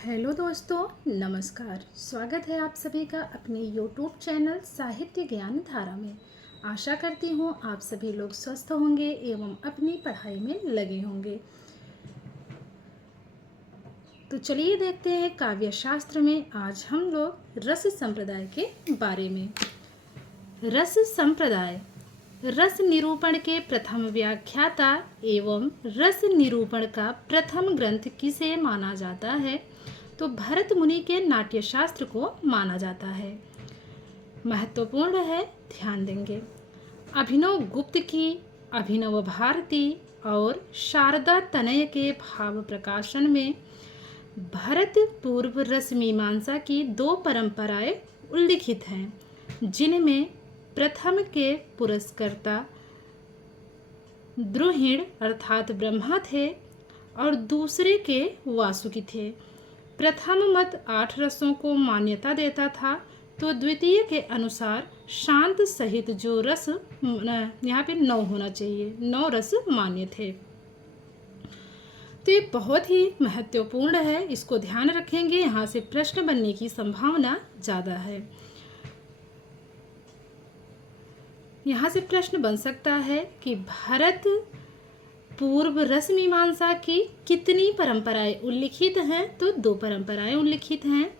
Hello दोस्तों, नमस्कार। स्वागत है आप सभी का अपने यूट्यूब चैनल साहित्य ज्ञान धारा में। आशा करती हूँ आप सभी लोग स्वस्थ होंगे एवं अपनी पढ़ाई में लगे होंगे। तो चलिए देखते हैं काव्य शास्त्र में आज हम लोग रस संप्रदाय के बारे में। रस संप्रदाय रस निरूपण के प्रथम व्याख्याता एवं रस निरूपण का प्रथम ग्रंथ किसे माना जाता है? तो भरत मुनि के नाट्यशास्त्र को माना जाता है। महत्वपूर्ण है, ध्यान देंगे। अभिनव गुप्त की अभिनव भारती और शारदा तनय के भाव प्रकाशन में भरत पूर्व रस मीमांसा की दो परंपराएं उल्लिखित हैं, जिनमें प्रथम के पुरस्कर्ता द्रुहिण अर्थात ब्रह्मा थे और दूसरे के वासुकी थे। प्रथम मत 8 रसों को मान्यता देता था, तो द्वितीय के अनुसार शांत सहित जो रस, यहाँ पे 9 होना चाहिए, 9 रस मान्य थे। तो ये बहुत ही महत्वपूर्ण है, इसको ध्यान रखेंगे, यहाँ से प्रश्न बनने की संभावना ज़्यादा है। यहाँ से प्रश्न बन सकता है कि भरत पूर्व रस मीमांसा की कितनी परंपराएं उल्लिखित हैं? तो 2 परंपराएं उल्लिखित हैं,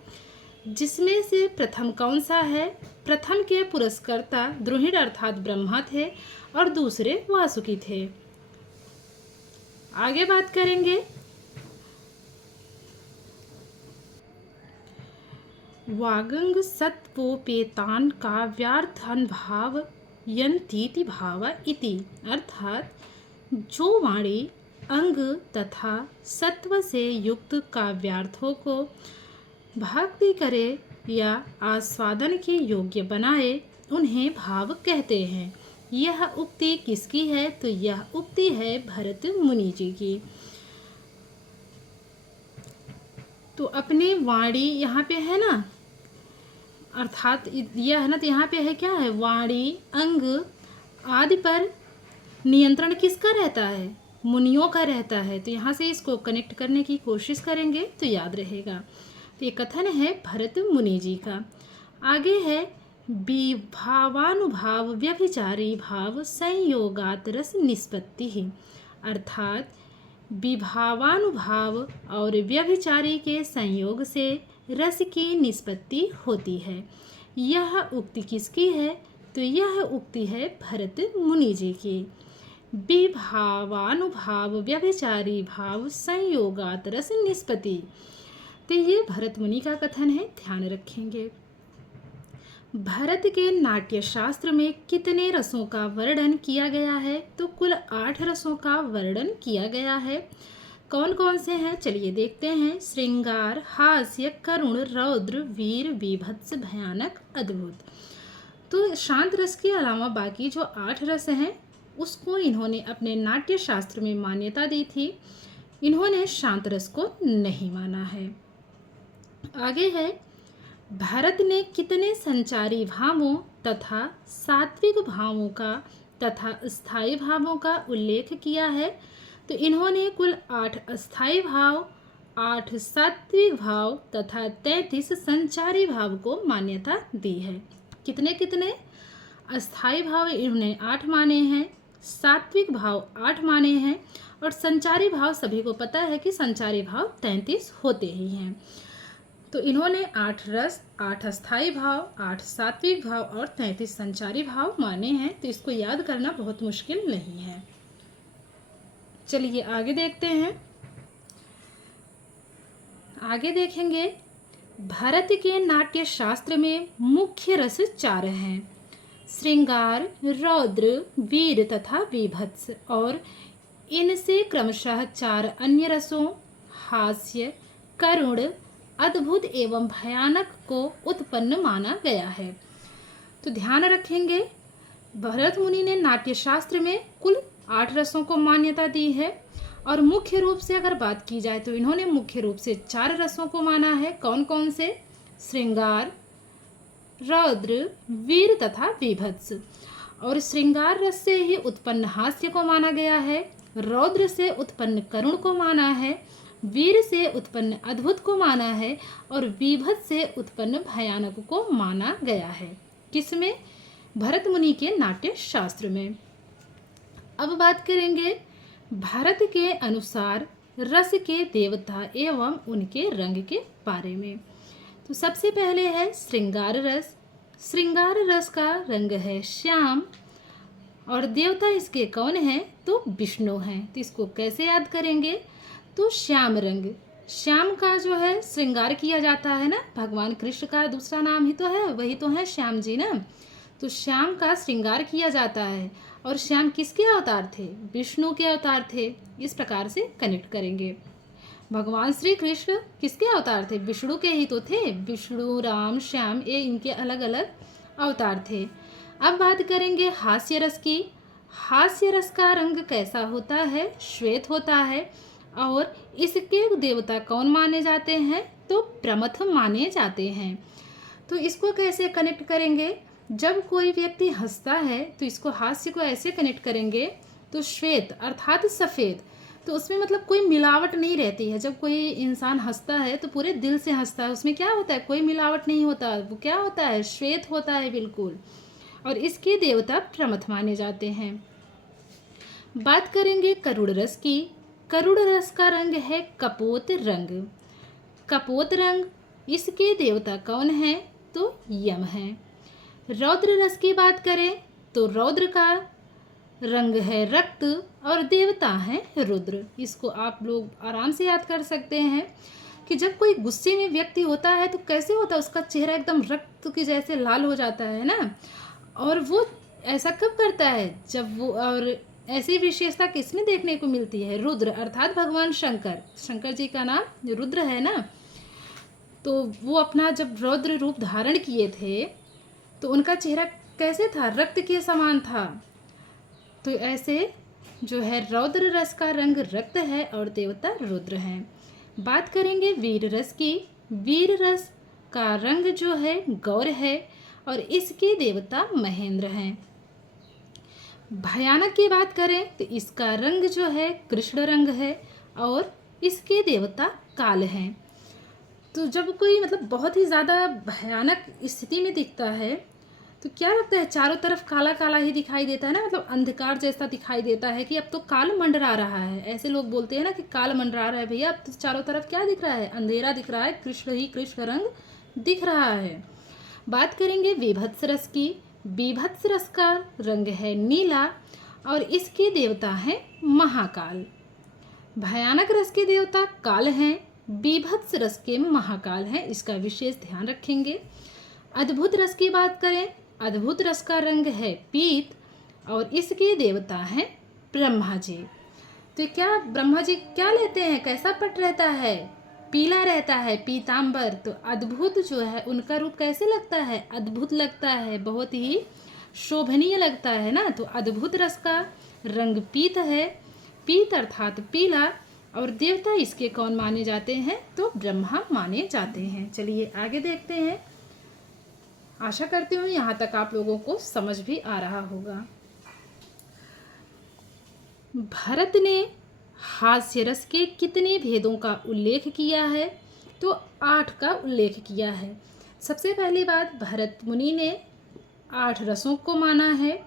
जिसमें से प्रथम कौन सा है? प्रथम के पुरस्कर्ता द्रुहिण अर्थात ब्रह्मा थे और दूसरे वासुकी थे। आगे बात करेंगे। वागंग सत्वोपेतान काव्यार्थन भाव यंतीति भाव इति, अर्थात जो वाणी अंग तथा सत्व से युक्त काव्यार्थों को भक्ति करे या आस्वादन के योग्य बनाए, उन्हें भाव कहते हैं। यह उक्ति किसकी है? तो यह उक्ति है भरत मुनि जी की। तो अपने वाणी यहाँ पे है ना, अर्थात यह है ना, तो यहाँ पे है क्या है? वाणी अंग आदि पर नियंत्रण किसका रहता है? मुनियों का रहता है। तो यहाँ से इसको कनेक्ट करने की कोशिश करेंगे तो याद रहेगा। तो ये कथन है भरत मुनि जी का। आगे है विभावानुभाव व्यभिचारी भाव संयोगात रस निष्पत्ति ही, अर्थात विभावानुभाव और व्यभिचारी के संयोग से रस की निष्पत्ति होती है। यह उक्ति किसकी है? तो यह उक्ति है भरत मुनि जी की। विभावानुभाव व्यभिचारी भाव संयोगात रस निष्पत्ति। तो ये भरत मुनि का कथन है, ध्यान रखेंगे। भरत के नाट्य शास्त्र में कितने रसों का वर्णन किया गया है? तो कुल 8 रसों का वर्णन किया गया है। कौन कौन से हैं? चलिए देखते हैं। श्रृंगार, हास्य, करुण, रौद्र, वीर, बीभत्स, भयानक, अद्भुत। तो शांत रस के अलावा बाकी जो 8 रस हैं उसको इन्होंने अपने नाट्य शास्त्र में मान्यता दी थी। इन्होंने शांत रस को नहीं माना है। आगे है भरत ने कितने संचारी भावों तथा सात्विक भावों का तथा स्थायी भावों का उल्लेख किया है? तो इन्होंने कुल 8 अस्थायी भाव, 8 सात्विक भाव तथा 33 संचारी भाव को मान्यता दी है। कितने कितने अस्थायी भाव इन्होंने 8 माने हैं, सात्विक भाव 8 माने हैं और संचारी भाव सभी को पता है कि संचारी भाव 33 होते ही हैं। तो इन्होंने 8 रस, 8 अस्थायी भाव, 8 सात्विक भाव और 33 संचारी भाव माने हैं। तो इसको याद करना बहुत मुश्किल नहीं है। चलिए आगे देखते हैं। आगे देखेंगे भरत के नाट्य शास्त्र में मुख्य रस 4 हैं: श्रृंगार, रौद्र, वीर तथा बीभत्स, और इनसे क्रमशः 4 अन्य रसों हास्य, करुण, अद्भुत एवं भयानक को उत्पन्न माना गया है। तो ध्यान रखेंगे, भरत मुनि ने नाट्य शास्त्र में कुल 8 रसों को मान्यता दी है और मुख्य रूप से अगर बात की जाए तो इन्होंने मुख्य रूप से 4 रसों को माना है। कौन कौन से? श्रृंगार, रौद्र, वीर तथा बीभत्स। और श्रृंगार रस से ही उत्पन्न हास्य को माना गया है, रौद्र से उत्पन्न करुण को माना है वीर से उत्पन्न अद्भुत को माना है और विभत से उत्पन्न भयानक को माना गया है। किसमें? भरत मुनि के नाट्य शास्त्र में। अब बात करेंगे भारत के अनुसार रस के देवता एवं उनके रंग के बारे में। तो सबसे पहले है श्रृंगार रस। श्रृंगार रस का रंग है श्याम और देवता इसके कौन है? तो विष्णु हैं। तो इसको कैसे याद करेंगे? तो श्याम रंग, श्याम का जो है श्रृंगार किया जाता है ना, भगवान कृष्ण का दूसरा नाम ही तो है, वही तो है श्याम जी ना। तो श्याम का श्रृंगार किया जाता है और श्याम किसके अवतार थे? विष्णु के अवतार थे। इस प्रकार से कनेक्ट करेंगे। भगवान श्री कृष्ण किसके अवतार थे? विष्णु के ही तो थे। विष्णु, राम, श्याम, ये इनके अलग अलग अवतार थे। अब बात करेंगे हास्य रस की। हास्य रस का रंग कैसा होता है? श्वेत होता है और इसके देवता कौन माने जाते हैं? तो प्रमथ माने जाते हैं। तो इसको कैसे कनेक्ट करेंगे? जब कोई व्यक्ति हंसता है तो इसको हास्य को ऐसे कनेक्ट करेंगे, तो श्वेत अर्थात सफ़ेद, तो उसमें मतलब कोई मिलावट नहीं रहती है। जब कोई इंसान हंसता है तो पूरे दिल से हंसता है, उसमें क्या होता है? कोई मिलावट नहीं होता, वो क्या होता है? श्वेत होता है बिल्कुल। और इसके देवता प्रमथ माने जाते हैं। बात करेंगे करुड़ रस की। करुड़ रस का रंग है कपोत रंग। कपोत रंग, इसके देवता कौन है? तो यम है। रौद्र रस की बात करें तो रौद्र का रंग है रक्त और देवता है रुद्र। इसको आप लोग आराम से याद कर सकते हैं कि जब कोई गुस्से में व्यक्ति होता है तो कैसे होता है? उसका चेहरा एकदम रक्त की जैसे लाल हो जाता है ना। और वो ऐसा कब करता है? जब वो, और ऐसी विशेषता किसमें देखने को मिलती है? रुद्र अर्थात भगवान शंकर। शंकर जी का नाम रुद्र है ना। तो वो अपना जब रौद्र रूप धारण किए थे तो उनका चेहरा कैसे था? रक्त के समान था। तो ऐसे जो है रौद्र रस का रंग रक्त है और देवता रुद्र हैं। बात करेंगे वीर रस की। वीर रस का रंग जो है गौर है और इसके देवता महेंद्र हैं। भयानक की बात करें तो इसका रंग जो है कृष्ण रंग है और इसके देवता काल हैं। तो जब कोई मतलब बहुत ही ज़्यादा भयानक स्थिति में दिखता है तो क्या लगता है? चारों तरफ काला काला ही दिखाई देता है ना, मतलब अंधकार जैसा दिखाई देता है कि अब तो काल मंडरा रहा है। ऐसे लोग बोलते हैं ना कि काल मंडरा रहा है भैया, अब तो चारों तरफ क्या दिख रहा है? अंधेरा दिख रहा है, कृष्ण ही कृष्ण रंग दिख रहा है। बात करेंगे विभत्स रस की। विभत्स रस का रंग है नीला और इसके देवता हैं महाकाल। भयानक रस के देवता काल हैं, विभत्स रस के महाकाल हैं, इसका विशेष ध्यान रखेंगे। अद्भुत रस की बात करें, अद्भुत रस का रंग है पीत और इसके देवता हैं ब्रह्मा जी। तो क्या ब्रह्मा जी क्या लेते हैं? कैसा पट रहता है? पीला रहता है, पीतांबर। तो अद्भुत जो है उनका रूप कैसे लगता है? अद्भुत लगता है, बहुत ही शोभनीय लगता है ना। तो अद्भुत रस का रंग पीत है, पीत अर्थात पीला, और देवता इसके कौन माने जाते हैं? तो ब्रह्मा माने जाते हैं। चलिए आगे देखते हैं। आशा करती हूँ यहाँ तक आप लोगों को समझ भी आ रहा होगा। भरत ने हास्य रस के कितने भेदों का उल्लेख किया है? तो 8 का उल्लेख किया है। सबसे पहली बात, भरत मुनि ने 8 रसों को माना है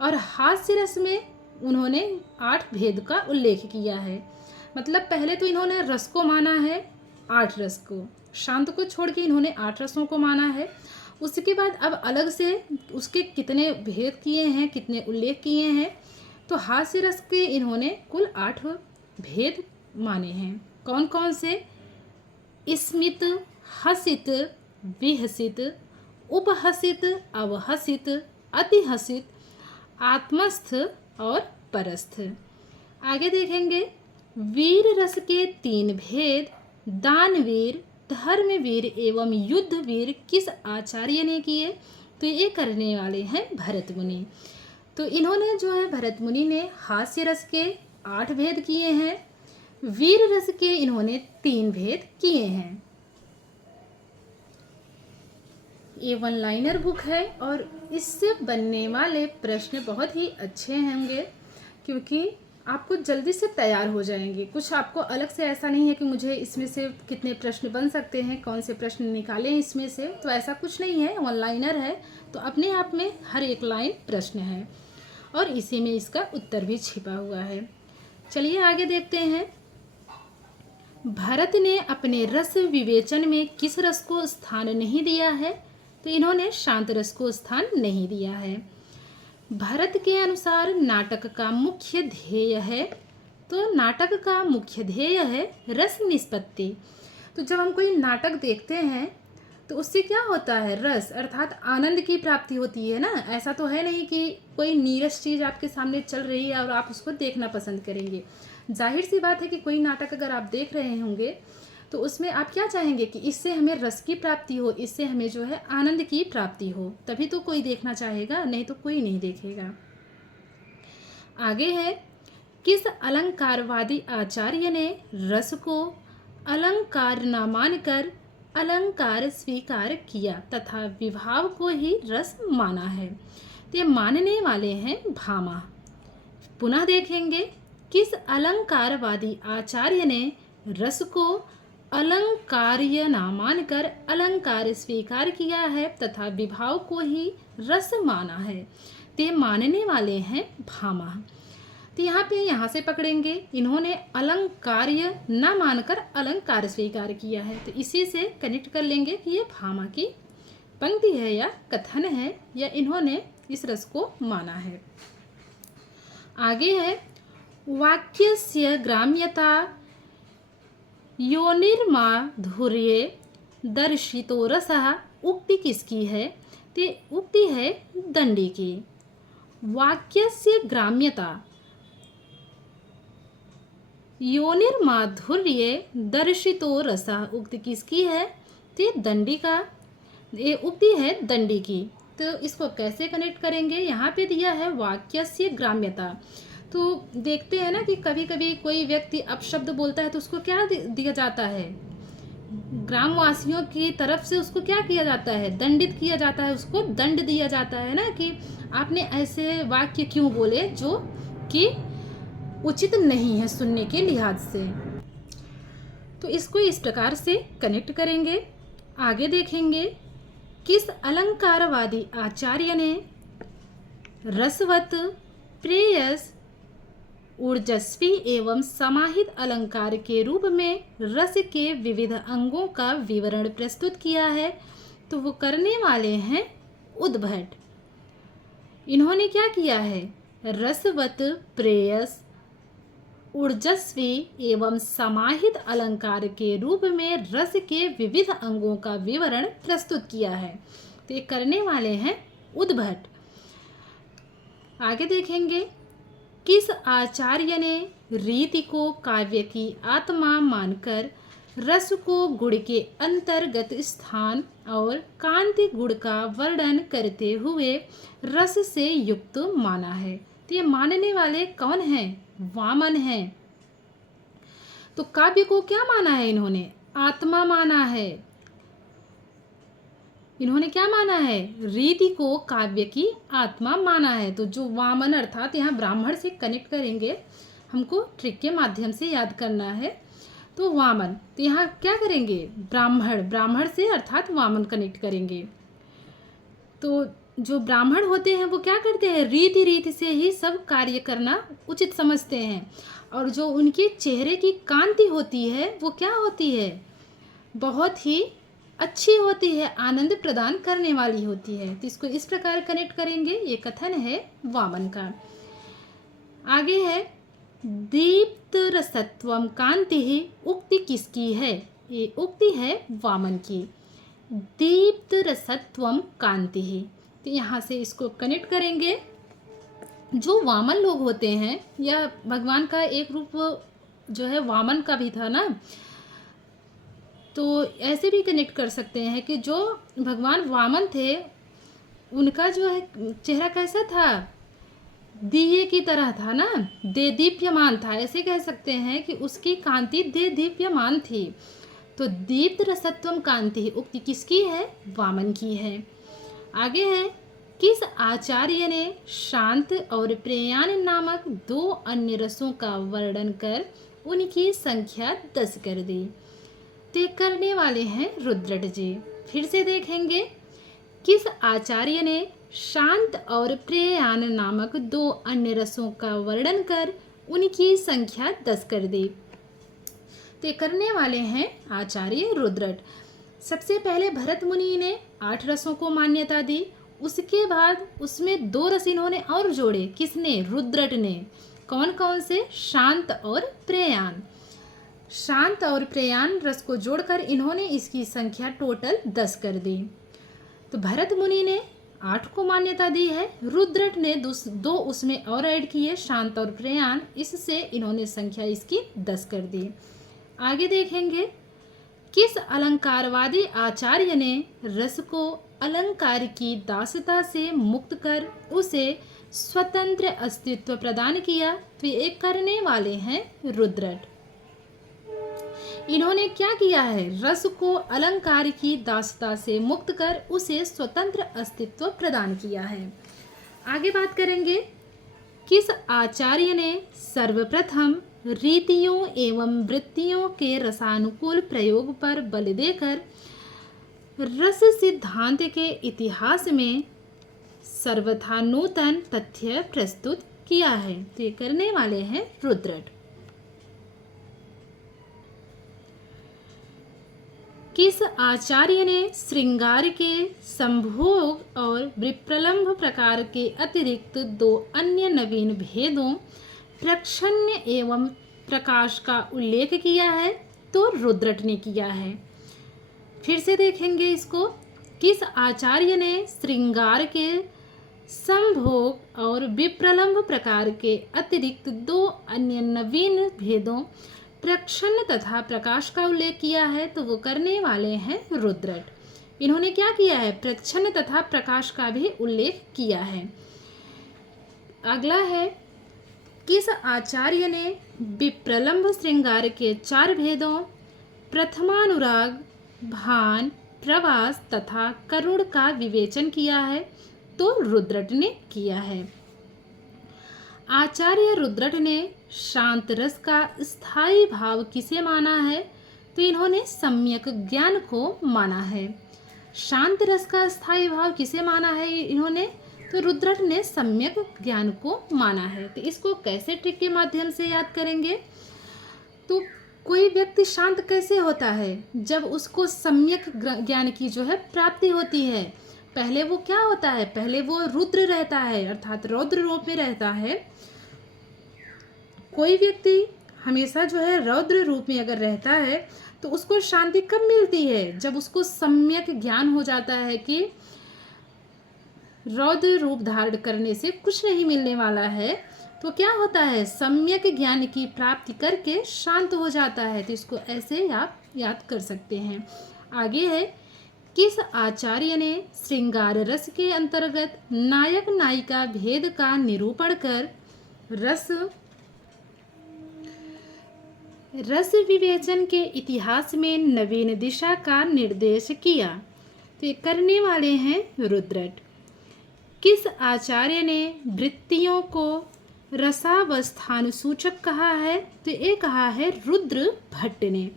और हास्य रस में उन्होंने 8 भेद का उल्लेख किया है। मतलब पहले तो इन्होंने रस को माना है, 8 रस को, शांत को छोड़ के इन्होंने 8 रसों को माना है। उसके बाद अब अलग से उसके कितने भेद किए हैं, कितने उल्लेख किए हैं? तो हास्य रस के इन्होंने कुल 8 भेद माने हैं। कौन कौन से? स्मित, हसित, विहसित, उपहसित, अवहसित, अतिहसित, आत्मस्थ और परस्थ। आगे देखेंगे वीर रस के 3 भेद। दानवीर, धर्मवीर एवं युद्धवीर किस आचार्य ने किए? तो ये करने वाले हैं भरत मुनि। तो इन्होंने जो है भरत मुनि ने हास्य रस के 8 भेद किए हैं, वीर रस के इन्होंने 3 भेद किए हैं। ये 1 लाइनर बुक है और इससे बनने वाले प्रश्न बहुत ही अच्छे होंगे, क्योंकि आपको जल्दी से तैयार हो जाएंगे। कुछ आपको अलग से ऐसा नहीं है कि मुझे इसमें से कितने प्रश्न बन सकते हैं, कौन से प्रश्न निकालें इसमें से, तो ऐसा कुछ नहीं है। ऑनलाइनर है तो अपने आप में हर एक लाइन प्रश्न है और इसी में इसका उत्तर भी छिपा हुआ है। चलिए आगे देखते हैं। भरत ने अपने रस विवेचन में किस रस को स्थान नहीं दिया है? तो इन्होंने शांत रस को स्थान नहीं दिया है। भरत के अनुसार नाटक का मुख्य ध्येय है, तो नाटक का मुख्य ध्येय है रस निष्पत्ति। तो जब हम कोई नाटक देखते हैं तो उससे क्या होता है? रस अर्थात आनंद की प्राप्ति होती है ना। ऐसा तो है नहीं कि कोई नीरस चीज़ आपके सामने चल रही है और आप उसको देखना पसंद करेंगे। जाहिर सी बात है कि कोई नाटक अगर आप देख रहे होंगे तो उसमें आप क्या चाहेंगे कि इससे हमें रस की प्राप्ति हो, इससे हमें जो है आनंद की प्राप्ति हो, तभी तो कोई देखना चाहेगा, नहीं तो कोई नहीं देखेगा। आगे है, किस अलंकारवादी आचार्य ने रस को अलंकार न मानकर अलंकार स्वीकार किया तथा विभाव को ही रस माना है? तो ये मानने वाले हैं भामा। पुनः देखेंगे, किस अलंकारवादी आचार्य ने रस को अलंकार्य न मानकर अलंकार स्वीकार किया है तथा विभाव को ही रस माना है? ते मानने वाले हैं भामा। तो यहाँ से पकड़ेंगे, इन्होंने अलंकार्य न मानकर अलंकार स्वीकार किया है, तो इसी से कनेक्ट कर लेंगे कि ये भामा की पंक्ति है या कथन है या इन्होंने इस रस को माना है। आगे है, वाक्यस्य ग्राम्यता योनिर्माधुर्ये दर्शितो रसः उक्ति किसकी है? ते उक्ति है दंडी की। वाक्यस्य ग्राम्यता योनिर्माधुर्ये दर्शितो रसः उक्ति किसकी है? ते दंडी का, ये उक्ति है दंडी की। तो इसको कैसे कनेक्ट करेंगे? यहाँ पे दिया है वाक्यस्य ग्राम्यता। तो देखते हैं ना कि कभी कभी कोई व्यक्ति अपशब्द बोलता है तो उसको क्या दिया जाता है? ग्रामवासियों की तरफ से उसको क्या किया जाता है? दंडित किया जाता है, उसको दंड दिया जाता है ना कि आपने ऐसे वाक्य क्यों बोले जो कि उचित नहीं है सुनने के लिहाज से। तो इसको इस प्रकार से कनेक्ट करेंगे। आगे देखेंगे, किस अलंकारवादी आचार्य ने रसवत प्रेयस ऊर्जस्वी एवं समाहित अलंकार के रूप में रस के विविध अंगों का विवरण प्रस्तुत किया है? तो वो करने वाले हैं उद्भट। इन्होंने क्या किया है? रसवत प्रेयस ऊर्जस्वी एवं समाहित अलंकार के रूप में रस के विविध अंगों का विवरण प्रस्तुत किया है। तो ये करने वाले हैं उद्भट। आगे देखेंगे, किस आचार्य ने रीति को काव्य की आत्मा मानकर रस को गुण के अंतर्गत स्थान और कांति गुण का वर्णन करते हुए रस से युक्त माना है? तो ये मानने वाले कौन हैं? वामन है। तो काव्य को क्या माना है इन्होंने? आत्मा माना है। इन्होंने क्या माना है? रीति को काव्य की आत्मा माना है। तो जो वामन अर्थात यहाँ ब्राह्मण से कनेक्ट करेंगे, हमको ट्रिक के माध्यम से याद करना है। तो वामन, तो यहाँ क्या करेंगे? ब्राह्मण, ब्राह्मण से अर्थात वामन कनेक्ट करेंगे। तो जो ब्राह्मण होते हैं वो क्या करते हैं? रीति से ही सब कार्य करना उचित समझते हैं। और जो उनके चेहरे की कांति होती है वो क्या होती है? बहुत ही अच्छी होती है, आनंद प्रदान करने वाली होती है। तो इसको इस प्रकार कनेक्ट करेंगे। ये कथन है वामन का। आगे है, दीप्त रसत्वम कांति ही उक्ति किसकी है? ये उक्ति है वामन की। दीप्त रसत्वम कांति ही, तो यहाँ से इसको कनेक्ट करेंगे। जो वामन लोग होते हैं, या भगवान का एक रूप जो है वामन का भी था ना, तो ऐसे भी कनेक्ट कर सकते हैं कि जो भगवान वामन थे उनका जो है चेहरा कैसा था? दिए की तरह था ना, दे दीप्यमान था। ऐसे कह सकते हैं कि उसकी कांति दे दीप्यमान थी। तो दीप्त रसत्वम कांति उक्ति किसकी है? वामन की है। आगे है, किस आचार्य ने शांत और प्रेयान नामक 2 अन्य रसों का वर्णन कर उनकी संख्या 10 कर दी? तो करने वाले हैं रुद्रट जी। फिर से देखेंगे, किस आचार्य ने शांत और प्रेयान नामक 2 अन्य रसों का वर्णन कर उनकी संख्या 10 कर दी? तो करने वाले हैं आचार्य रुद्रट। सबसे पहले भरत मुनि ने 8 रसों को मान्यता दी। उसके बाद उसमें 2 रस इन्होंने और जोड़े। किसने? रुद्रट ने। कौन कौन से? शांत और प्रेयान। शांत और प्रेयान रस को जोड़कर इन्होंने इसकी संख्या टोटल 10 कर दी। तो भरत मुनि ने 8 को मान्यता दी है, रुद्रट ने 2 उसमें और ऐड किए, शांत और प्रेयान, इससे इन्होंने संख्या इसकी 10 कर दी। आगे देखेंगे, किस अलंकारवादी आचार्य ने रस को अलंकार की दासता से मुक्त कर उसे स्वतंत्र अस्तित्व प्रदान किया? तो ये करने वाले हैं रुद्रट। इन्होंने क्या किया है? रस को अलंकार की दासता से मुक्त कर उसे स्वतंत्र अस्तित्व प्रदान किया है। आगे बात करेंगे, किस आचार्य ने सर्वप्रथम रीतियों एवं वृत्तियों के रसानुकूल प्रयोग पर बल देकर रस सिद्धांत के इतिहास में सर्वथा नूतन तथ्य प्रस्तुत किया है? तो ये करने वाले हैं रुद्रट। किस आचार्य ने श्रृंगार के संभोग और विप्रलंभ प्रकार के अतिरिक्त 2 अन्य नवीन भेदों प्रच्छन्न एवं प्रकाश का उल्लेख किया है? तो रुद्रट ने किया है। फिर से देखेंगे इसको, किस आचार्य ने श्रृंगार के संभोग और विप्रलंभ प्रकार के अतिरिक्त 2 अन्य नवीन भेदों प्रच्छन्न तथा प्रकाश का उल्लेख किया है? तो वो करने वाले हैं रुद्रट। इन्होंने क्या किया है? प्रच्छन्न तथा प्रकाश का भी उल्लेख किया है। अगला है, किस आचार्य ने विप्रलंभ श्रृंगार के 4 भेदों प्रथमानुराग, भान, प्रवास तथा करुण का विवेचन किया है? तो रुद्रट ने किया है। आचार्य रुद्रट ने शांत रस का स्थायी भाव किसे माना है? तो इन्होंने सम्यक ज्ञान को माना है। शांत रस का स्थायी भाव किसे माना है इन्होंने? तो रुद्रट ने सम्यक ज्ञान को माना है। तो इसको कैसे ट्रिक के माध्यम से याद करेंगे? तो कोई व्यक्ति शांत कैसे होता है? जब उसको सम्यक ज्ञान की जो है प्राप्ति होती है। पहले वो क्या होता है? पहले वो रुद्र रहता है, अर्थात रौद्र रूप में रहता है। कोई व्यक्ति हमेशा जो है रौद्र रूप में अगर रहता है तो उसको शांति कब मिलती है? जब उसको सम्यक ज्ञान हो जाता है कि रौद्र रूप धारण करने से कुछ नहीं मिलने वाला है, तो क्या होता है? सम्यक ज्ञान की प्राप्ति करके शांत हो जाता है। तो इसको ऐसे आप याद कर सकते हैं। आगे है, किस आचार्य ने श्रृंगार रस के अंतर्गत नायक नायिका भेद का निरूपण कर रस विवेचन के इतिहास में नवीन दिशा का निर्देश किया? तो ये करने वाले हैं रुद्रट। किस आचार्य ने वृत्तियों को रसावस्थान सूचक कहा है? तो ये कहा है रुद्र भट्ट ने।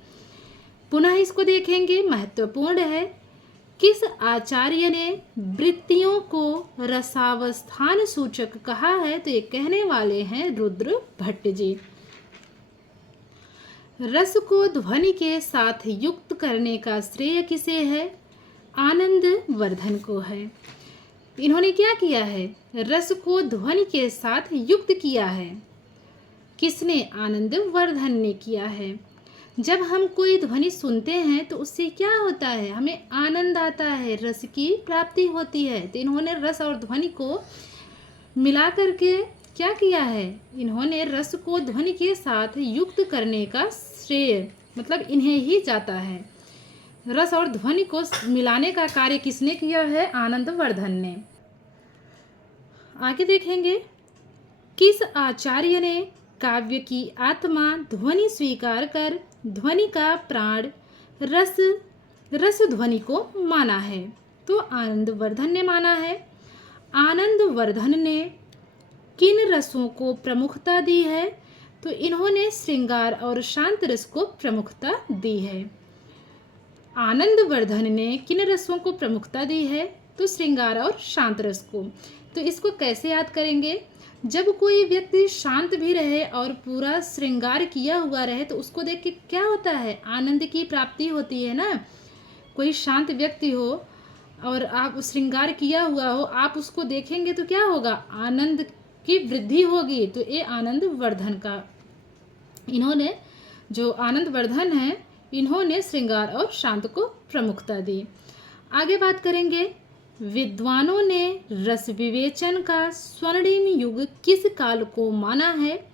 पुनः इसको देखेंगे, महत्वपूर्ण है। किस आचार्य ने वृत्तियों को रसावस्थान सूचक कहा है? तो ये कहने वाले हैं रुद्र भट्ट जी। रस को ध्वनि के साथ युक्त करने का श्रेय किसे है? आनंद वर्धन को है। इन्होंने क्या किया है? रस को ध्वनि के साथ युक्त किया है। किसने? आनंद वर्धन ने किया है। जब हम कोई ध्वनि सुनते हैं तो उससे क्या होता है? हमें आनंद आता है, रस की प्राप्ति होती है। तो इन्होंने रस और ध्वनि को मिला करके क्या किया है? इन्होंने रस को ध्वनि के साथ युक्त करने का श्रेय मतलब इन्हें ही जाता है। रस और ध्वनि को मिलाने का कार्य किसने किया है? आनंद वर्धन ने। आगे देखेंगे, किस आचार्य ने काव्य की आत्मा ध्वनि स्वीकार कर ध्वनि का प्राण रस ध्वनि को माना है? तो आनंद वर्धन ने माना है। आनंद वर्धन ने किन रसों को प्रमुखता दी है? तो इन्होंने श्रृंगार और शांत रस को प्रमुखता दी है। आनंद वर्धन ने किन रसों को प्रमुखता दी है? तो श्रृंगार और शांत रस को। तो इसको कैसे याद करेंगे? जब कोई व्यक्ति शांत भी रहे और पूरा श्रृंगार किया हुआ रहे तो उसको देख के क्या होता है? आनंद की प्राप्ति होती है ना। कोई शांत व्यक्ति हो और आप श्रृंगार किया हुआ हो, आप उसको देखेंगे तो क्या होगा? आनंद की वृद्धि होगी। तो ये आनंद वर्धन का, इन्होंने जो आनंद वर्धन है, इन्होंने श्रृंगार और शांत को प्रमुखता दी। आगे बात करेंगे, विद्वानों ने रस विवेचन का स्वर्णिम युग किस काल को माना है?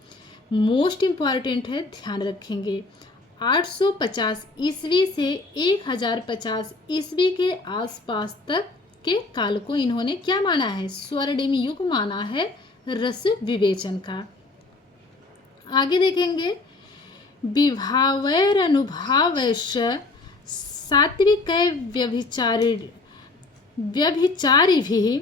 मोस्ट इम्पॉर्टेंट है, ध्यान रखेंगे। 850 ईस्वी से 1050 ईस्वी के आसपास तक के काल को इन्होंने क्या माना है? स्वर्णिम युग माना है रस विवेचन का। आगे देखेंगे, विभावैरनुभावैश्च सात्विकै व्यभिचारिभिः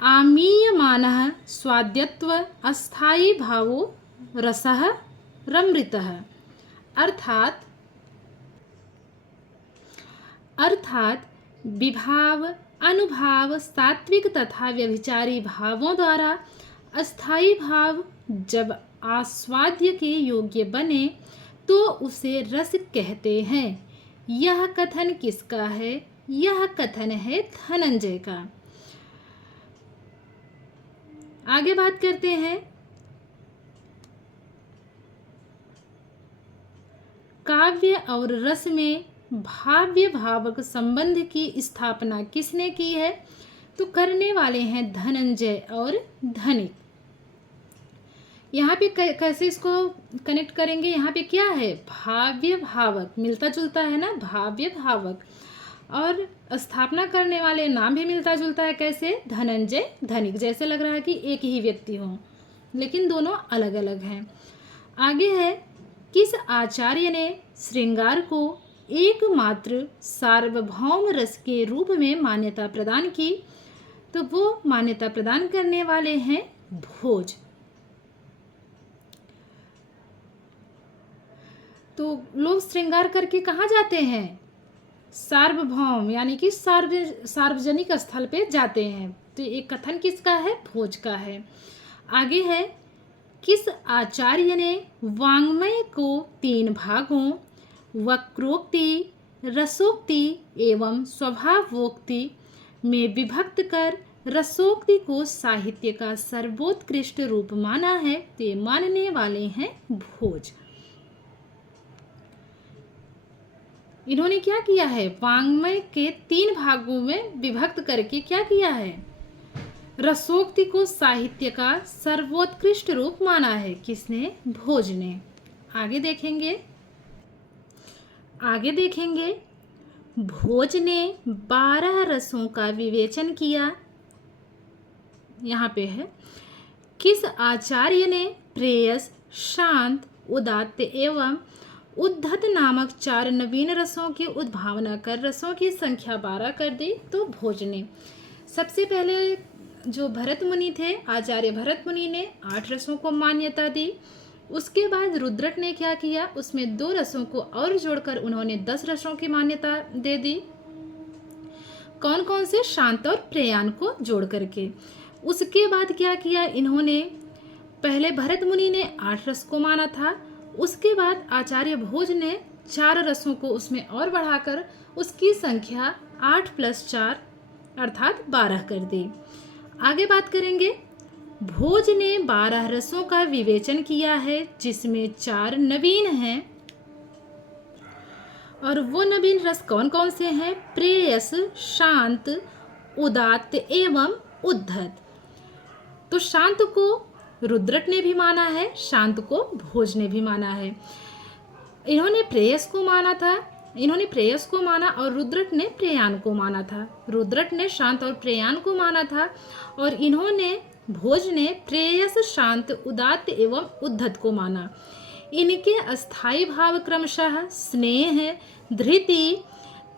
आमीयमानः स्वाद्यत्व अस्थायी भावो रसः रमृतः। अर्थात विभाव, अनुभाव, सात्विक तथा व्यभिचारी भावों द्वारा अस्थायी भाव जब आस्वाद्य के योग्य बने तो उसे रस कहते हैं। यह कथन किसका है? यह कथन है धनंजय का। आगे बात करते हैं, काव्य और रस में भाव्य भावक संबंध की स्थापना किसने की है? तो करने वाले हैं धनंजय और धनिक। यहाँ पे कैसे इसको कनेक्ट करेंगे? यहाँ पे क्या है? भाव्य भावक, मिलता जुलता है ना, भाव्य भावक। और स्थापना करने वाले नाम भी मिलता जुलता है। कैसे? धनंजय धनिक। जैसे लग रहा है कि एक ही व्यक्ति हो, लेकिन दोनों अलग अलग हैं। आगे है, किस आचार्य ने श्रृंगार को एकमात्र सार्वभौम रस के रूप में मान्यता प्रदान की? तो वो मान्यता प्रदान करने वाले हैं भोज। तो लोग श्रृंगार करके कहाँ जाते हैं? सार्वभौम यानी कि सार्वजनिक स्थल पे जाते हैं। तो ये कथन किसका है? भोज का है। आगे है, किस आचार्य ने वाङ्मय को 3 भागों वक्रोक्ति, रसोक्ति एवं स्वभावोक्ति में विभक्त कर रसोक्ति को साहित्य का सर्वोत्कृष्ट रूप माना है? तो ये मानने वाले हैं भोज। इन्होंने क्या किया है? वाङ्मय के 3 भागों में विभक्त करके क्या किया है? रसोक्ति को साहित्य का सर्वोत्कृष्ट रूप माना है। किसने? भोज ने। आगे देखेंगे, भोज ने 12 रसों का विवेचन किया। यहाँ पे है, किस आचार्य ने प्रेयस, शांत, उदात्त एवं उद्धत नामक 4 नवीन रसों की उद्भावना कर रसों की संख्या 12 कर दी? तो भोज ने। सबसे पहले जो भरत मुनि थे, आचार्य भरत मुनि ने 8 रसों को मान्यता दी। उसके बाद रुद्रट ने क्या किया? उसमें 2 रसों को और जोड़कर उन्होंने 10 रसों की मान्यता दे दी। कौन कौन से? शांत और प्रेयान को जोड़ करके। उसके बाद क्या किया इन्होंने? पहले भरत मुनि ने 8 रस को माना था। उसके बाद आचार्य भोज ने 4 रसों को उसमें और बढ़ाकर उसकी संख्या 8 + 4 अर्थात 12 कर दी। आगे बात करेंगे, भोज ने 12 रसों का विवेचन किया है, जिसमें 4 नवीन हैं। और वो नवीन रस कौन कौन से हैं? प्रेयस, शांत, उदात्त एवं उद्धत। तो शांत को रुद्रट ने भी माना है, शांत को भोज ने भी माना है। इन्होंने प्रेयस को माना और रुद्रट ने प्रेयान को माना था। रुद्रट ने शांत और प्रेयान को माना था और इन्होंने भोज ने प्रेयस, शांत, उदात्त एवं उद्धत को माना। इनके अस्थायी भाव क्रमशः स्नेह, धृति,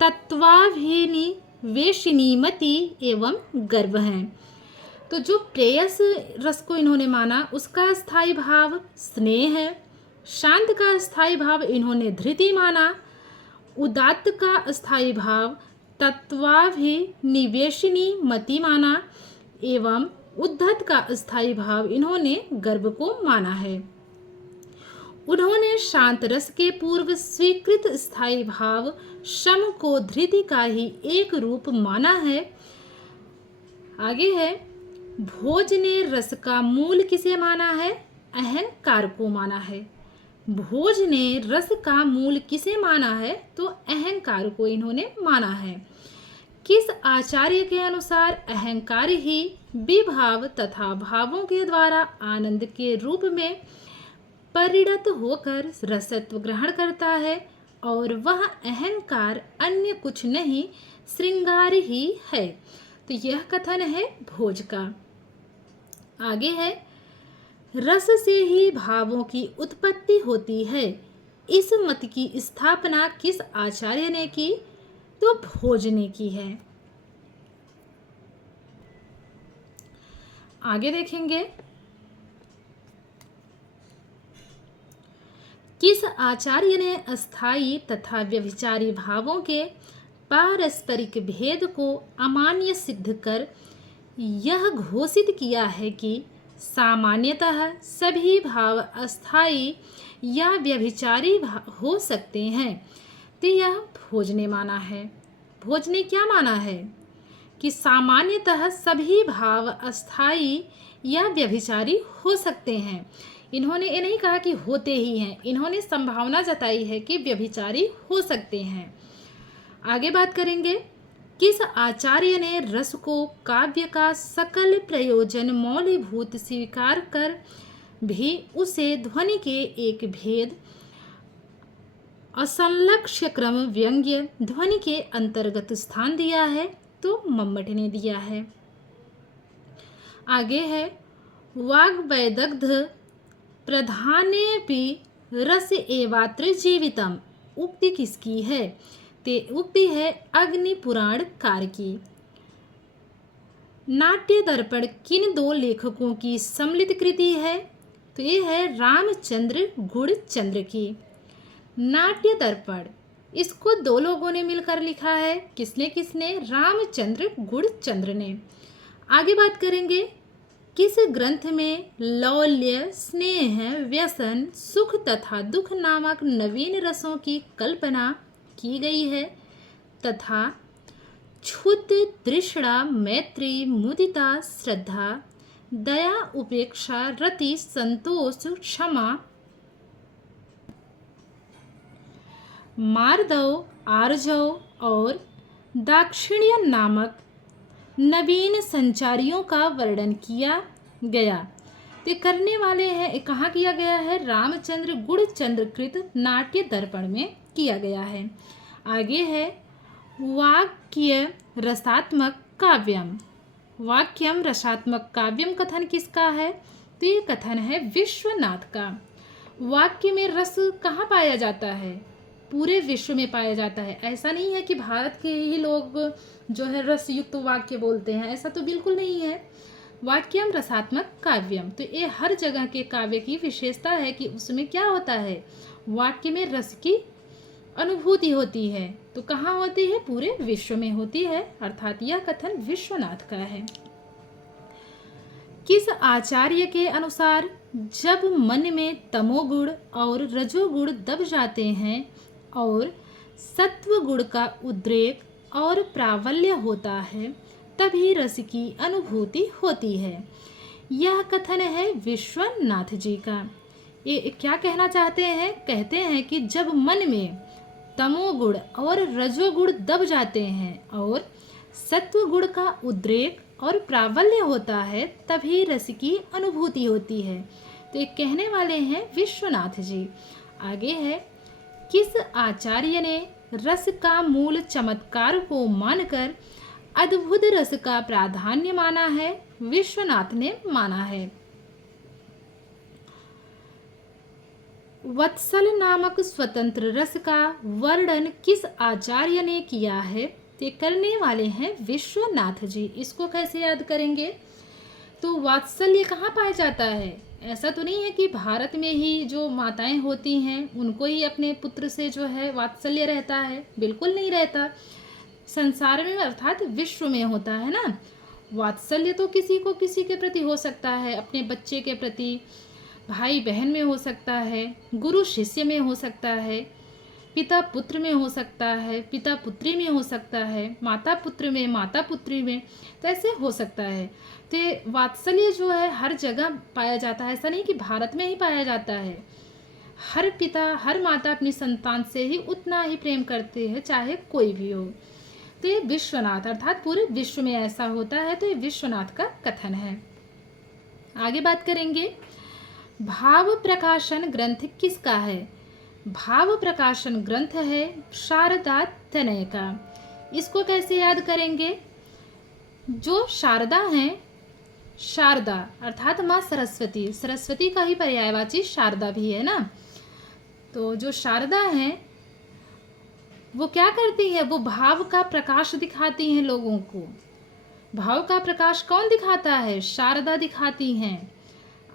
तत्वाभिनि वेशिनीमति एवं गर्व हैं। तो जो प्रेयस रस को इन्होंने माना उसका स्थायी भाव स्नेह है। शांत का स्थायी भाव इन्होंने धृति माना। उदात्त का स्थायी भाव तत्वाभिनिवेशिनी मति माना एवं उद्धत का स्थायी भाव इन्होंने गर्व को माना है। उन्होंने शांत रस के पूर्व स्वीकृत स्थायी भाव शम को धृति का ही एक रूप माना है। आगे है, भोज ने रस का मूल किसे माना है? अहंकार को माना है। भोज ने रस का मूल किसे माना है? तो अहंकार को इन्होंने माना है। किस आचार्य के अनुसार अहंकार ही विभाव तथा भावों के द्वारा आनंद के रूप में परिणत होकर रसत्व ग्रहण करता है और वह अहंकार अन्य कुछ नहीं श्रृंगार ही है। तो यह कथन है भोज का। आगे है, रस से ही भावों की उत्पत्ति होती है। इस मत की स्थापना किस आचार्य ने की? तो भोज ने की है। आगे देखेंगे, किस आचार्य ने अस्थायी तथा व्यभिचारी भावों के पारस्परिक भेद को अमान्य सिद्ध कर यह घोषित किया है कि सामान्यतः सभी भाव अस्थायी या व्यभिचारी हो सकते हैं? तो यह भोज ने माना है। भोज ने क्या माना है? कि सामान्यतः सभी भाव अस्थायी या व्यभिचारी हो सकते हैं। इन्होंने ये नहीं कहा कि होते ही हैं, इन्होंने संभावना जताई है कि व्यभिचारी हो सकते हैं। आगे बात करेंगे, किस आचार्य ने रस को काव्य का सकल प्रयोजन मौलिभूत स्वीकार कर भी उसे ध्वनि के एक भेद असंलक्ष्य क्रम व्यंग्य ध्वनि के अंतर्गत स्थान दिया है? तो मम्मट ने दिया है। आगे है, वाग्वैदग्ध प्रधानेपि रस एवात्र जीवितम उक्ति किसकी है? ते उक्ति है अग्नि पुराण कार की। नाट्य दर्पण किन दो लेखकों की सम्मिलित कृति है? तो ये है रामचंद्र गुणचंद्र की। नाट्य दर्पण इसको दो लोगों ने मिलकर लिखा है। किसने किसने? रामचंद्र गुणचंद्र ने। आगे बात करेंगे, किस ग्रंथ में लौल्य, स्नेह, व्यसन, सुख तथा दुख नामक नवीन रसों की कल्पना की गई है तथा क्षुत, तृष्णा, मैत्री, मुदिता, श्रद्धा, दया, उपेक्षा, रति, संतोष, क्षमा, मार्दव, आर्जव और दाक्षिण्य नामक नवीन संचारियों का वर्णन किया गया। तो करने वाले हैं, कहाँ किया गया है? रामचंद्र गुणचंद्र कृत नाट्य दर्पण में किया गया है। आगे है, वाक्य रसात्मक काव्यम। वाक्यम रसात्मक काव्यम कथन किसका है? तो ये कथन है विश्वनाथ का। वाक्य में रस कहाँ पाया जाता है? पूरे विश्व में पाया जाता है। ऐसा नहीं है कि भारत के ही लोग जो है रस युक्त वाक्य बोलते हैं, ऐसा तो बिल्कुल नहीं है। वाक्यम रसात्मक काव्यम, तो ये हर जगह के काव्य की विशेषता है कि उसमें क्या होता है? वाक्य में रस की अनुभूति होती है। तो कहाँ होती है? पूरे विश्व में होती है। अर्थात यह कथन विश्वनाथ का है। किस आचार्य के अनुसार जब मन में तमोगुण और रजोगुण दब जाते हैं और सत्व गुण का उद्रेक और प्राबल्य होता है तभी रस की अनुभूति होती है? यह कथन है विश्वनाथ जी का। ये क्या कहना चाहते हैं? कहते हैं कि जब मन में तमोगुण और रजोगुण दब जाते हैं और सत्व गुण का उद्रेक और प्राबल्य होता है तभी रस की अनुभूति होती है। तो ये कहने वाले हैं विश्वनाथ जी। आगे है, किस आचार्य ने रस का मूल चमत्कार को मानकर अद्भुत रस का प्राधान्य माना है? विश्वनाथ ने माना है। वत्सल नामक स्वतंत्र रस का वर्णन किस आचार्य ने किया है? तो ये करने वाले हैं विश्वनाथ जी। इसको कैसे याद करेंगे? तो वात्सल्य कहाँ पाया जाता है? ऐसा तो नहीं है कि भारत में ही जो माताएं होती हैं उनको ही अपने पुत्र से जो है वात्सल्य रहता है, बिल्कुल नहीं रहता। संसार में अर्थात विश्व में होता है ना। वात्सल्य तो किसी को किसी के प्रति हो सकता है, अपने बच्चे के प्रति, भाई बहन में हो सकता है, गुरु शिष्य में हो सकता है, पिता पुत्र में हो सकता है, पिता पुत्री में हो सकता है, माता पुत्र में, माता पुत्री में, तो ऐसे हो सकता है। तो ये वात्सल्य जो है हर जगह पाया जाता है, ऐसा नहीं कि भारत में ही पाया जाता है। हर पिता हर माता अपनी संतान से ही उतना ही प्रेम करते हैं, चाहे कोई भी हो। तो ये विश्वनाथ अर्थात पूरे विश्व में ऐसा होता है, तो ये विश्वनाथ का कथन है। आगे बात करेंगे, भाव प्रकाशन ग्रंथ किसका है? भाव प्रकाशन ग्रंथ है शारदा तनय का। इसको कैसे याद करेंगे? जो शारदा हैं, शारदा अर्थात माँ सरस्वती, सरस्वती का ही पर्यायवाची शारदा भी है ना। तो जो शारदा हैं वो क्या करती है? वो भाव का प्रकाश दिखाती हैं लोगों को। भाव का प्रकाश कौन दिखाता है? शारदा दिखाती हैं।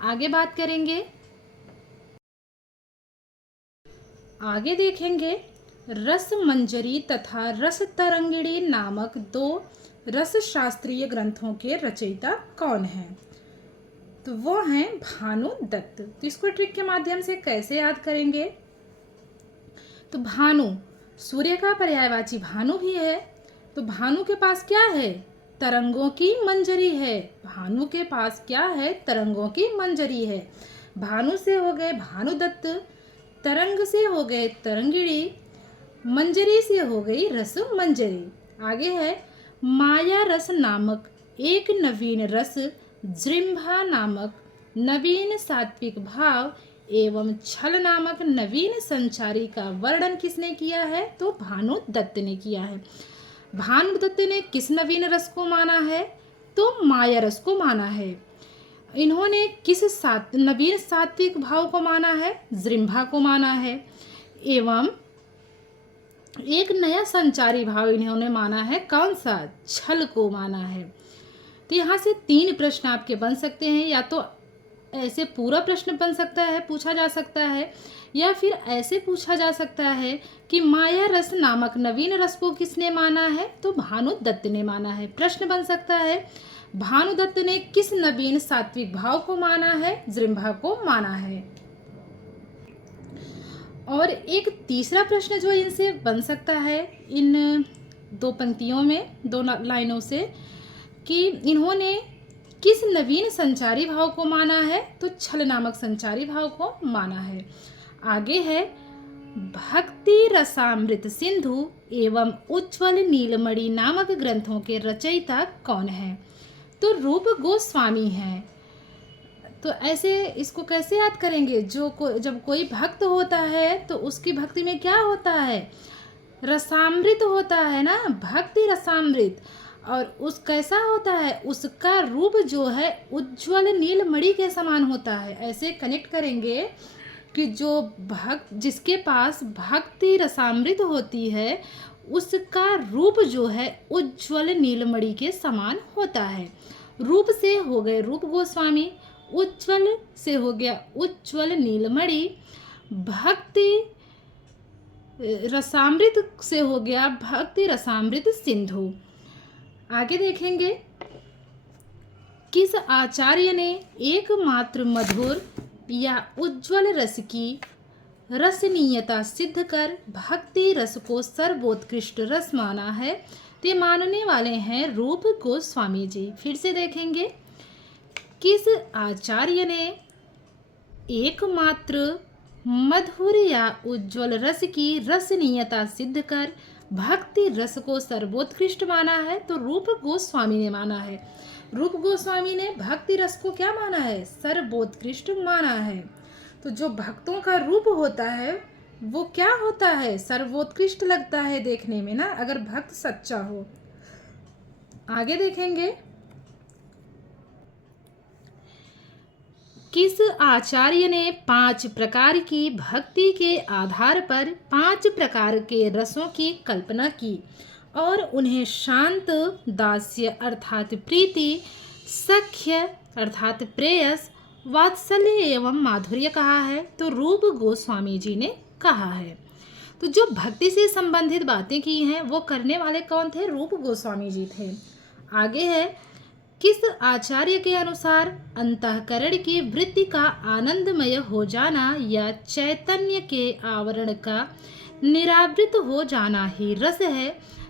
आगे बात करेंगे, आगे देखेंगे, रस मंजरी तथा रस तरंगिणी नामक 2 रस शास्त्रीय ग्रंथों के रचयिता कौन हैं? तो वो हैं भानु दत्त। तो इसको ट्रिक के माध्यम से कैसे याद करेंगे? तो भानु सूर्य का पर्यायवाची भानु भी है, तो भानु के पास क्या है? तरंगों की मंजरी है। भानु के पास क्या है? तरंगों की मंजरी है। भानु से हो गए भानुदत्त, तरंग से हो गए तरंगिणी, मंजरी से हो गई रस मंजरी। आगे है, माया रस नामक एक नवीन रस, जृंभा नामक नवीन सात्विक भाव एवं छल नामक नवीन संचारी का वर्णन किसने किया है? तो भानुदत्त ने किया है। भानुदत्त ने किस नवीन रस को माना है? तो माया रस को माना है। इन्होंने किस नवीन सात्विक भाव को माना है? जृंभा को माना है। एवं एक नया संचारी भाव इन्होंने माना है, कौन सा? छल को माना है। तो यहाँ से 3 प्रश्न आपके बन सकते हैं, या तो ऐसे पूरा प्रश्न बन सकता है, पूछा जा सकता है, या फिर ऐसे पूछा जा सकता है कि माया रस नामक नवीन रस को किसने माना है? तो भानुदत्त ने माना है। प्रश्न बन सकता है, भानुदत्त ने किस नवीन सात्विक भाव को माना है? जृंभा को माना है। और एक तीसरा प्रश्न जो इनसे बन सकता है, इन 2 पंक्तियों में, 2 लाइनों से, कि इन्होंने किस नवीन संचारी भाव को माना है? तो छल नामक संचारी भाव को माना है। आगे है, भक्ति रसामृत सिंधु एवं उज्ज्वल नीलमणि नामक ग्रंथों के रचयिता कौन है? तो रूप गोस्वामी हैं। तो ऐसे इसको कैसे याद करेंगे? जब कोई भक्त होता है तो उसकी भक्ति में क्या होता है? रसामृत होता है ना, भक्ति रसामृत। और उस कैसा होता है? उसका रूप जो है उज्ज्वल नीलमणि के समान होता है। ऐसे कनेक्ट करेंगे कि जो भक्त जिसके पास भक्ति रसामृत होती है उसका रूप जो है उज्ज्वल नीलमणि के समान होता है। रूप से हो गए रूप गोस्वामी, उज्ज्वल से हो गया उज्ज्वल नीलमणि, भक्ति रसामृत से हो गया भक्ति रसामृत सिंधु। आगे देखेंगे, किस आचार्य ने एकमात्र मधुर या उज्ज्वल रस की रसनीयता सिद्ध कर भक्ति रस को सर्वोत्कृष्ट रस माना है? ते मानने वाले हैं रूप गोस्वामी जी। फिर से देखेंगे, किस आचार्य ने एकमात्र मधुर या उज्ज्वल रस की रसनीयता सिद्ध कर भक्ति रस को सर्वोत्कृष्ट माना है? तो रूप गोस्वामी ने माना है। रूप गोस्वामी ने भक्ति रस को क्या माना है? सर्वोत्कृष्ट माना है। तो जो भक्तों का रूप होता है वो क्या होता है? सर्वोत्कृष्ट लगता है देखने में ना, अगर भक्त सच्चा हो। आगे देखेंगे, किस आचार्य ने 5 प्रकार की भक्ति के आधार पर 5 प्रकार के रसों की कल्पना की और उन्हें शांत, दास्य अर्थात प्रीति, सख्य अर्थात प्रेयस, वात्सल्य एवं माधुर्य कहा है। तो रूप गोस्वामी जी ने कहा है। तो जो भक्ति से संबंधित बातें की हैं वो करने वाले कौन थे? रूप गोस्वामी जी थे। आगे है, किस आचार्य के अनुसार अंतःकरण की वृत्ति का आनंदमय हो जाना या चैतन्य के आवरण का निरावृत हो जाना ही रस है?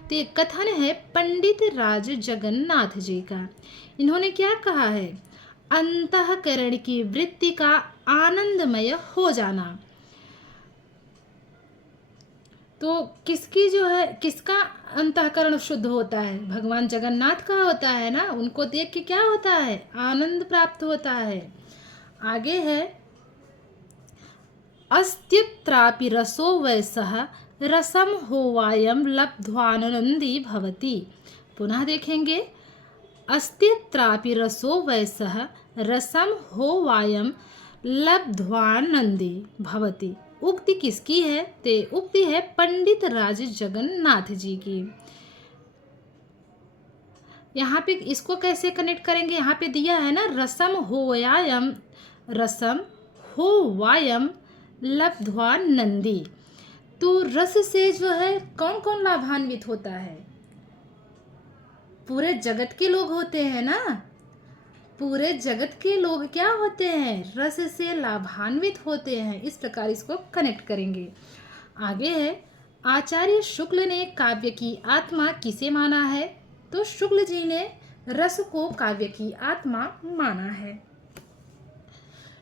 तो ये कथन है पंडित राज जगन्नाथ जी का। इन्होंने क्या कहा है? अंतःकरण की वृत्ति का आनंदमय हो जाना। तो किसकी जो है, किसका अंतःकरण शुद्ध होता है? भगवान जगन्नाथ का होता है ना। उनको देख के क्या होता है? आनंद प्राप्त होता है। आगे है, अस्त्यत्रापि रसो वैसः रसम होवायम लब्ध्वानंदी भवति। पुनः देखेंगे, अस्त्यत्रापि रसो वैसः रसम होवायम लब्ध्वानंदी भवति। उक्ति किसकी है? ते उक्ति है पंडित राज जगन्नाथ जी की। यहाँ पे इसको कैसे कनेक्ट करेंगे? यहाँ पे दिया है ना, रसम होवायम लब्ध्वानंदी। तो रस से जो है कौन कौन लाभान्वित होता है? पूरे जगत के लोग होते हैं ना। पूरे जगत के लोग क्या होते हैं? रस से लाभान्वित होते हैं। इस प्रकार इसको कनेक्ट करेंगे। आगे है, आचार्य शुक्ल ने काव्य की आत्मा किसे माना है? तो शुक्ल जी ने रस को काव्य की आत्मा माना है।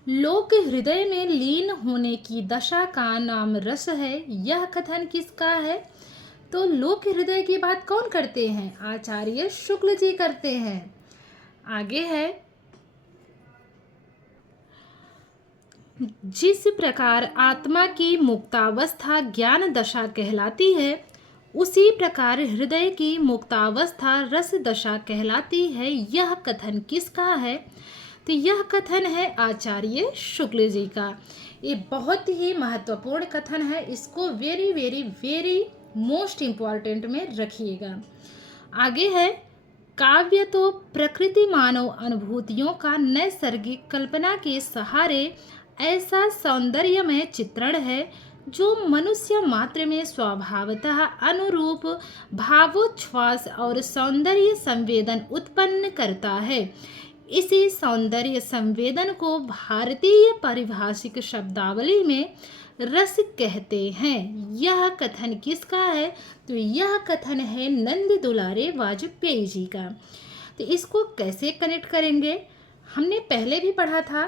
लोक हृदय में लीन होने की दशा का नाम रस है, यह कथन किसका है? तो लोक हृदय की बात कौन करते हैं? आचार्य शुक्ल जी करते हैं। आगे है, जिस प्रकार आत्मा की मुक्तावस्था ज्ञान दशा कहलाती है, उसी प्रकार हृदय की मुक्तावस्था रस दशा कहलाती है, यह कथन किसका है? तो यह कथन है आचार्य शुक्ल जी का। ये बहुत ही महत्वपूर्ण कथन है। इसको very very very most important में रखिएगा। आगे है, काव्य तो प्रकृति मानव अनुभूतियों का नैसर्गिक कल्पना के सहारे ऐसा सौंदर्यमय चित्रण है जो मनुष्य मात्र में स्वभावतः अनुरूप भावोच्छ्वास और सौंदर्य संवेदन उत्पन्न करता है। इसी सौंदर्य संवेदन को भारतीय पारिभाषिक शब्दावली में रस कहते हैं। यह कथन किसका है? तो यह कथन है नंद दुलारे वाजपेयी जी का। तो इसको कैसे कनेक्ट करेंगे? हमने पहले भी पढ़ा था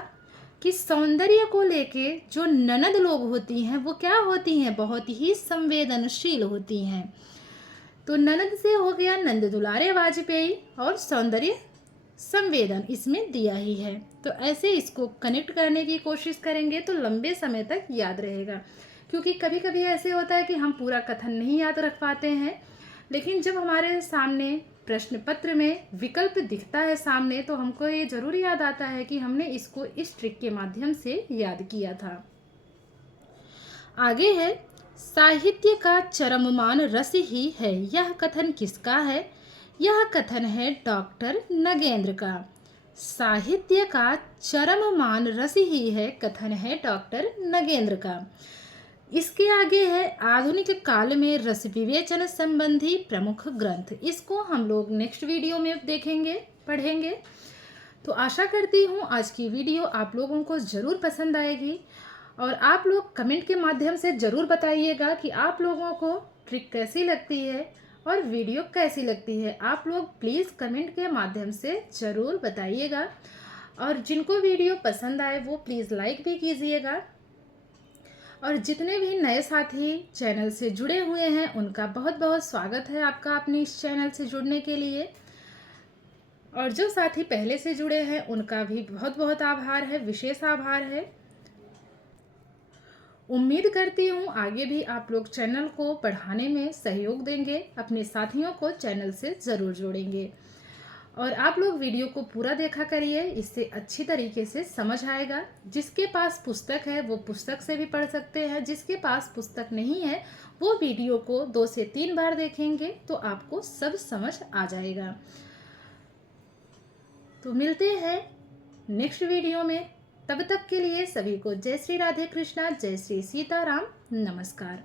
कि सौंदर्य को लेके जो ननद लोग होती हैं वो क्या होती हैं? बहुत ही संवेदनशील होती हैं। तो ननद से हो गया नंद दुलारे वाजपेयी और सौंदर्य संवेदन इसमें दिया ही है। तो ऐसे इसको कनेक्ट करने की कोशिश करेंगे तो लंबे समय तक याद रहेगा। क्योंकि कभी कभी ऐसे होता है कि हम पूरा कथन नहीं याद रख पाते हैं, लेकिन जब हमारे सामने प्रश्न पत्र में विकल्प दिखता है सामने, तो हमको ये जरूर याद आता है कि हमने इसको इस ट्रिक के माध्यम से याद किया था। आगे है, साहित्य का चरममान रस ही है, यह कथन किसका है? यह कथन है डॉक्टर नगेंद्र का। साहित्य का चरममान रस ही है, कथन है डॉक्टर नगेंद्र का। इसके आगे है, आधुनिक काल में रस विवेचन संबंधी प्रमुख ग्रंथ। इसको हम लोग नेक्स्ट वीडियो में देखेंगे, पढ़ेंगे। तो आशा करती हूँ आज की वीडियो आप लोगों को ज़रूर पसंद आएगी और आप लोग कमेंट के माध्यम से ज़रूर बताइएगा कि आप लोगों को ट्रिक कैसी लगती है और वीडियो कैसी लगती है। आप लोग प्लीज़ कमेंट के माध्यम से ज़रूर बताइएगा और जिनको वीडियो पसंद आए वो प्लीज़ लाइक भी कीजिएगा। और जितने भी नए साथी चैनल से जुड़े हुए हैं उनका बहुत बहुत स्वागत है आपका अपने इस चैनल से जुड़ने के लिए। और जो साथी पहले से जुड़े हैं उनका भी बहुत बहुत आभार है, विशेष आभार है। उम्मीद करती हूँ आगे भी आप लोग चैनल को बढ़ाने में सहयोग देंगे, अपने साथियों को चैनल से ज़रूर जोड़ेंगे। और आप लोग वीडियो को पूरा देखा करिए, इससे अच्छी तरीके से समझ आएगा। जिसके पास पुस्तक है वो पुस्तक से भी पढ़ सकते हैं, जिसके पास पुस्तक नहीं है वो वीडियो को 2 से 3 बार देखेंगे तो आपको सब समझ आ जाएगा। तो मिलते हैं नेक्स्ट वीडियो में, तब तक के लिए सभी को जय श्री राधे कृष्णा, जय श्री सीताराम, नमस्कार।